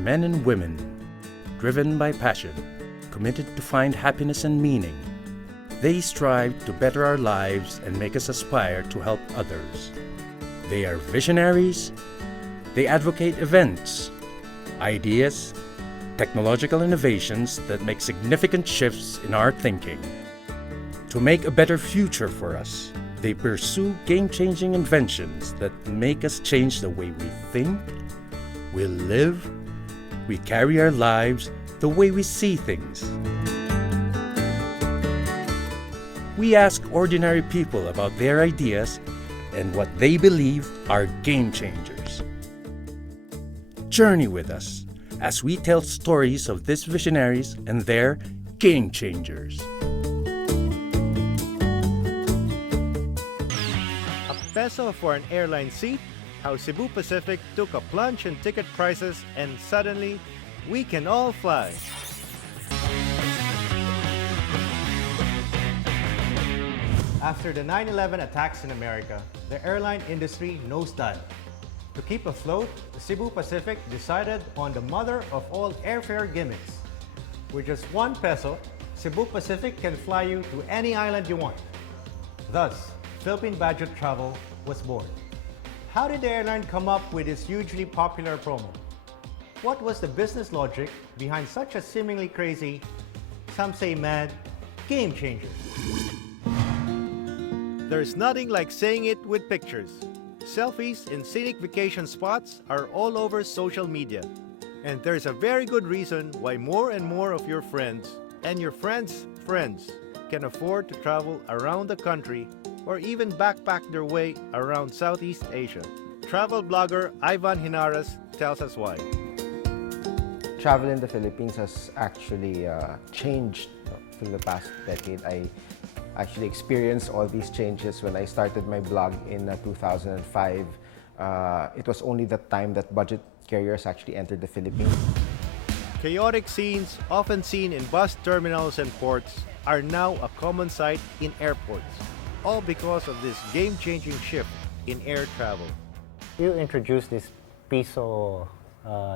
men and women, driven by passion, committed to find happiness and meaning. They strive to better our lives and make us aspire to help others. They are visionaries. They advocate events, ideas, technological innovations that make significant shifts in our thinking. To make a better future for us, they pursue game-changing inventions that make us change the way we think, we live, we carry our lives, the way we see things. We ask ordinary people about their ideas and what they believe are game changers. Journey with us as we tell stories of these visionaries and their game changers. A peso for an airline seat, how Cebu Pacific took a plunge in ticket prices, and suddenly we can all fly. After the 9/11 attacks in America, the airline industry nosedived. To keep afloat, the Cebu Pacific decided on the mother of all airfare gimmicks. With just 1 peso, Cebu Pacific can fly you to any island you want. Thus, Philippine Budget Travel was born. How did the airline come up with this hugely popular promo? What was the business logic behind such a seemingly crazy, some say mad, game changer? There's nothing like saying it with pictures. Selfies in scenic vacation spots are all over social media. And there's a very good reason why more and more of your friends and your friends' friends can afford to travel around the country or even backpack their way around Southeast Asia. Travel blogger Ivan Hinaras tells us why. Travel in the Philippines has actually changed through the past decade. I actually experienced all these changes when I started my blog in 2005. It was only the time that budget carriers actually entered the Philippines. Chaotic scenes often seen in bus terminals and ports are now a common sight in airports, all because of this game-changing shift in air travel. You introduced this piso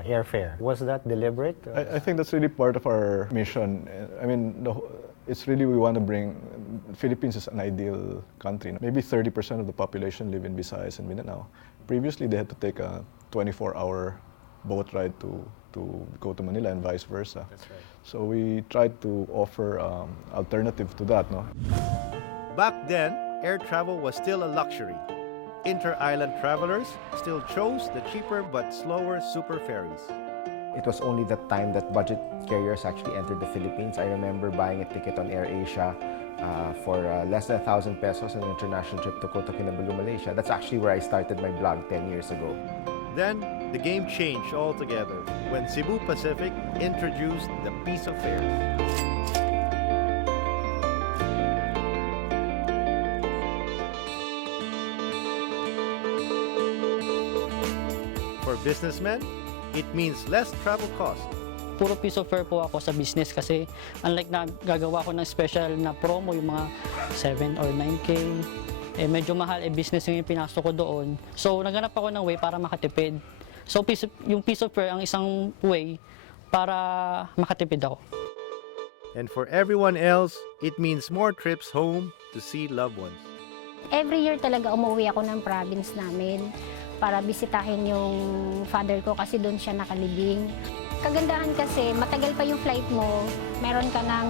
airfare. Was that deliberate? I think that's really part of our mission. I mean, it's really we want to bring, Philippines is an ideal country. Maybe 30% of the population live in Visayas and Mindanao. Previously, they had to take a 24-hour boat ride to go to Manila and vice versa. That's right. So we tried to offer alternative to that. No? Back then, air travel was still a luxury. Inter-island travelers still chose the cheaper but slower super ferries. It was only the time that budget carriers actually entered the Philippines. I remember buying a ticket on AirAsia for less than 1,000 pesos, an international trip to Kota Kinabalu, Malaysia. That's actually where I started my blog 10 years ago. Then, the game changed altogether when Cebu Pacific introduced the piso fares. For businessmen, it means less travel cost. Puro piso fare po ako sa business kasi unlike na gagawa ko ng special na promo, yung mga 7 or 9K, medyo mahal, business yung pinasok ko doon. So naghanap ako ng way para makatipid. So yung piso fare ang isang way para makatipid ako. And for everyone else, it means more trips home to see loved ones. Every year talaga umuwi ako ng province namin para bisitahin yung father ko kasi doon siya nakalibing. Kagandahan kasi matagal pa yung flight mo, meron ka ng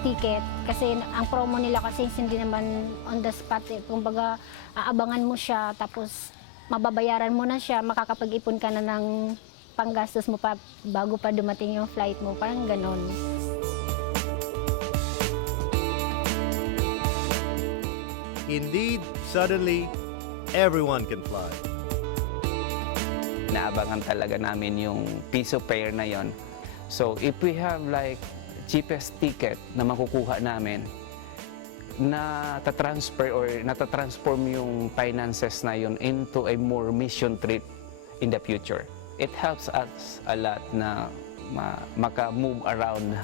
ticket kasi ang promo nila kasi hindi naman on the spot. Kumbaga aabangan mo siya tapos mababayaran mo na siya, makakapag-ipon ka na ng panggastos mo pa bago pa dumating yung flight mo, parang ganon. Indeed, suddenly, everyone can fly. Naabangan talaga namin yung piso fare na yon. So if we have like cheapest ticket na makukuha namin, na ta-transfer or nata-transform yung finances na yon into a more mission trip in the future. It helps us a lot na maka-move around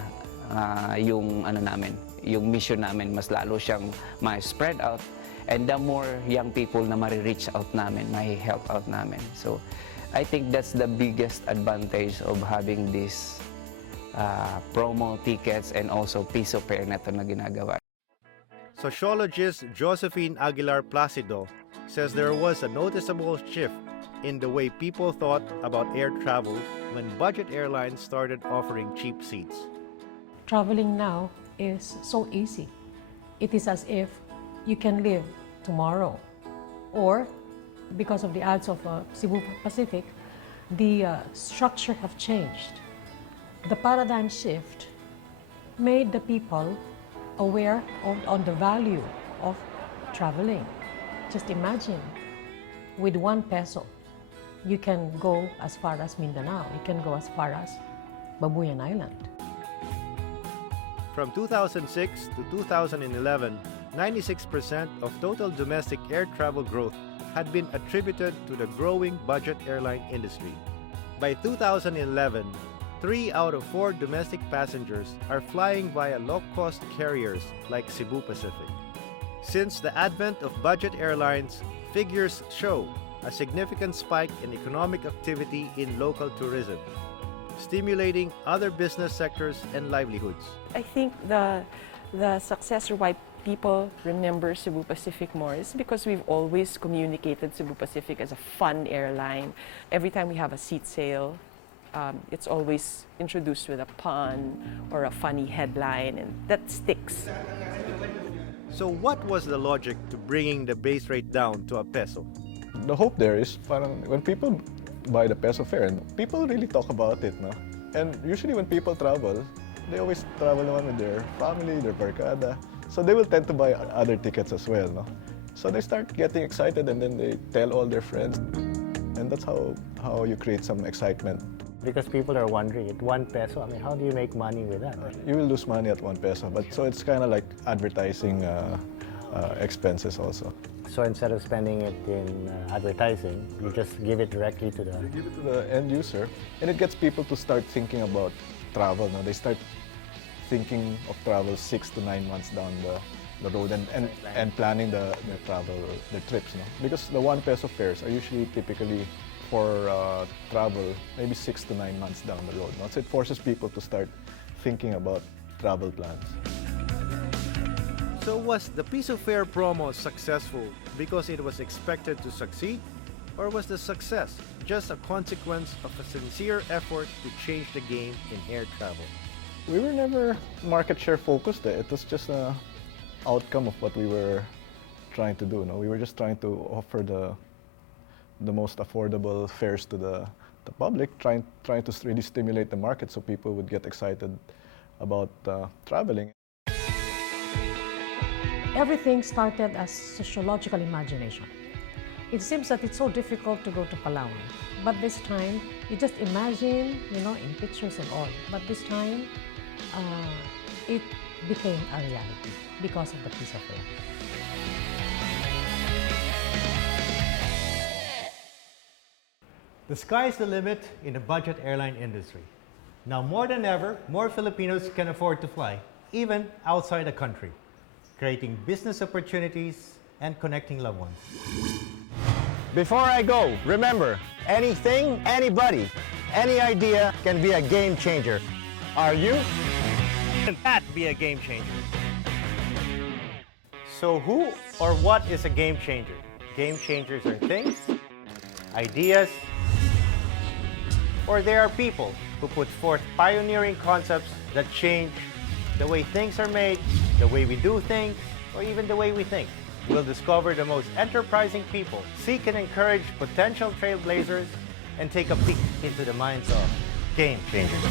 yung ano namin, yung mission namin, mas lalo siyang ma-spread out, and the more young people na ma-reach out namin, ma-help out namin. So I think that's the biggest advantage of having this promo tickets and also piso fare na ito na ginagawa. Sociologist Josephine Aguilar Placido says there was a noticeable shift in the way people thought about air travel when budget airlines started offering cheap seats. Traveling now is so easy. It is as if you can leave tomorrow. Or, because of the ads of Cebu Pacific, the structure have changed. The paradigm shift made the people aware on the value of traveling. Just imagine, with 1 peso, you can go as far as Mindanao. You can go as far as Babuyan Island. From 2006 to 2011, 96% of total domestic air travel growth had been attributed to the growing budget airline industry. By 2011, 3 out of 4 domestic passengers are flying via low-cost carriers like Cebu Pacific. Since the advent of budget airlines, figures show a significant spike in economic activity in local tourism, stimulating other business sectors and livelihoods. I think the success or why people remember Cebu Pacific more is because we've always communicated Cebu Pacific as a fun airline. Every time we have a seat sale, it's always introduced with a pun or a funny headline, and that sticks. So what was the logic to bringing the base rate down to a peso? The hope there is parang when people buy the peso fare, people really talk about it, no? And usually when people travel, they always travel naman with their family, their barkada. So they will tend to buy other tickets as well, no? So they start getting excited and then they tell all their friends. And that's how you create some excitement. Because people are wondering, at 1 peso, I mean, how do you make money with that? You will lose money at 1 peso, but so it's kind of like advertising expenses also. So instead of spending it in advertising, you just give it directly to the... You give it to the end user, and it gets people to start thinking about travel. Now they start thinking of travel 6 to 9 months down the road and planning the travel, the trips. No? Because the 1 peso fares are usually typically for travel maybe 6 to 9 months down the road. No? So it forces people to start thinking about travel plans. So was the piso fare promo successful because it was expected to succeed? Or was the success just a consequence of a sincere effort to change the game in air travel? We were never market share focused. It was just an outcome of what we were trying to do. No? We were just trying to offer the most affordable fares to the public, trying to really stimulate the market so people would get excited about traveling. Everything started as sociological imagination. It seems that it's so difficult to go to Palawan, but this time, you just imagine, in pictures and all, but this time, it became a reality because of the piso fare. The sky's the limit in the budget airline industry. Now more than ever, more Filipinos can afford to fly, even outside the country, creating business opportunities and connecting loved ones. Before I go, remember, anything, anybody, any idea can be a game changer. Are you? Can that be a game changer? So who or what is a game changer? Game changers are things, ideas, or they are people who put forth pioneering concepts that change the way things are made, the way we do things, or even the way we think. We'll discover the most enterprising people, seek and encourage potential trailblazers, and take a peek into the minds of game changers.